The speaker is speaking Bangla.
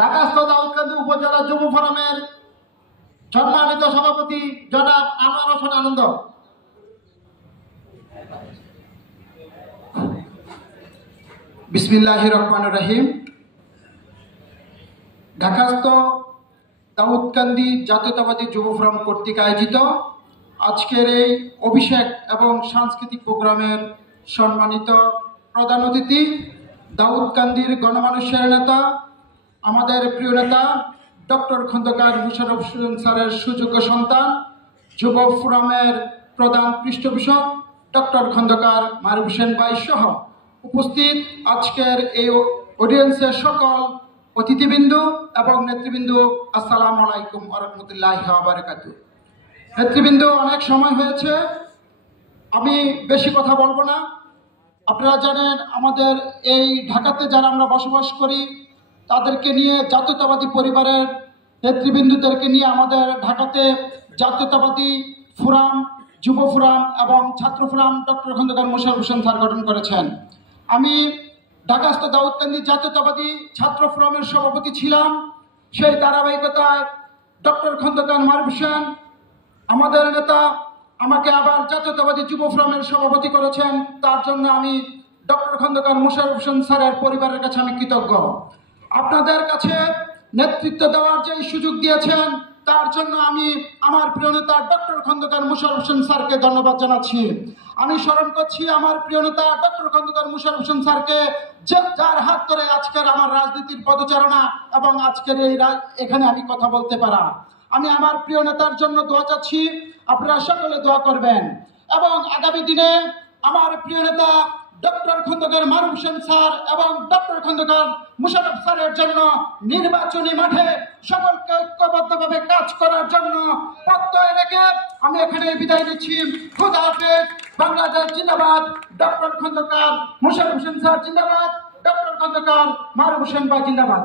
ঢাকাস্থ দাউদকান্দি উপজেলা যুব ফোরামের সম্মানিত সভাপতি জনাব আনোয়ার হোসেন আনন্দ। বিসমিল্লাহির রহমানির রহিম। ঢাকাস্থ দাউদকান্দি জাতীয়তাবাদী যুব ফোরাম কর্তৃক আয়োজিত আজকের এই অভিষেক এবং সাংস্কৃতিক প্রোগ্রামের সম্মানিত প্রধান অতিথি, দাউদকান্দির গণমানুষের নেতা, আমাদের প্রিয় নেতা ডক্টর খন্দকার মোশাররফ হোসেন স্যারের সুযোগ্য সন্তান, যুব ফোরামের প্রধান পৃষ্ঠপোষক ডক্টর খন্দকার মারুফ হোসেন ভাই সহ উপস্থিত আজকের এই অডিয়েন্সের সকল অতিথিবৃন্দু এবং নেতৃবৃন্দ, আসসালামু আলাইকুম ওয়া রাহমাতুল্লাহি ওয়া বারাকাতুহু। নেতৃবৃন্দ, অনেক সময় হয়েছে, আমি বেশি কথা বলবো না। আপনারা জানেন আমাদের এই ঢাকাতে যারা আমরা বসবাস করি তাদেরকে নিয়ে, জাতীয়তাবাদী পরিবারের নেতৃবৃন্দদেরকে নিয়ে আমাদের ঢাকাতে জাতীয়তাবাদী ফোরাম, যুব ফোরাম এবং ছাত্র forum doctor Khandaker Mosharraf Hossain sir গঠন করেছেন। আমি ঢাকাস্থ দাউদকান্দি জাতীয়তাবাদী ছাত্র ফোরামের সভাপতি ছিলাম। সেই ধারাবাহিকতায় ডক্টর খন্দকার মারুফ হোসেন আমাদের নেতা আমাকে আবার জাতীয়তাবাদী যুব ফোরামের সভাপতি করেছেন। তার জন্য আমি ডক্টর খন্দকার মোশাররফ হোসেন স্যারের পরিবারের কাছে আমি কৃতজ্ঞ। আপনাদের কাছে নেতৃত্ব দেওয়ার যে সুযোগ দিয়েছেন তার জন্য আমি আমার প্রিয় নেতা ডক্টর খন্দকার মোশাররফ হোসেন স্যারকে ধন্যবাদ জানাচ্ছি। আমি স্মরণ করছি আমার প্রিয় নেতা ডক্টর খন্দকার মোশাররফ হোসেন স্যারকে, যার হাত ধরে আজকের আমার রাজনীতির পদচারণা এবং আজকের এখানে আমি কথা বলতে পারা। আমি আমার প্রিয় নেতার জন্য দোয়া চাচ্ছি, আপনারা সকলে দোয়া করবেন এবং আগামী দিনে আমার প্রিয় নেতা ডক্টর খন্দকার মারুফ হোসেন স্যার এবং ডক্টর খন্দকার মোশাররফ স্যারের জন্য নির্বাচনী মাঠে সকলকে ঐক্যবদ্ধভাবে কাজ করার জন্য প্রত্যয় রেখে আমি এখানে বিদায় নিচ্ছি। খোদা হাফেজ। বাংলাদেশ জিন্দাবাদ। ডক্টর খন্দকার মোশাররফ হোসেন স্যার জিন্দাবাদ। ডক্টর খন্দকার মারুফ হোসেন ভাই জিন্দাবাদ।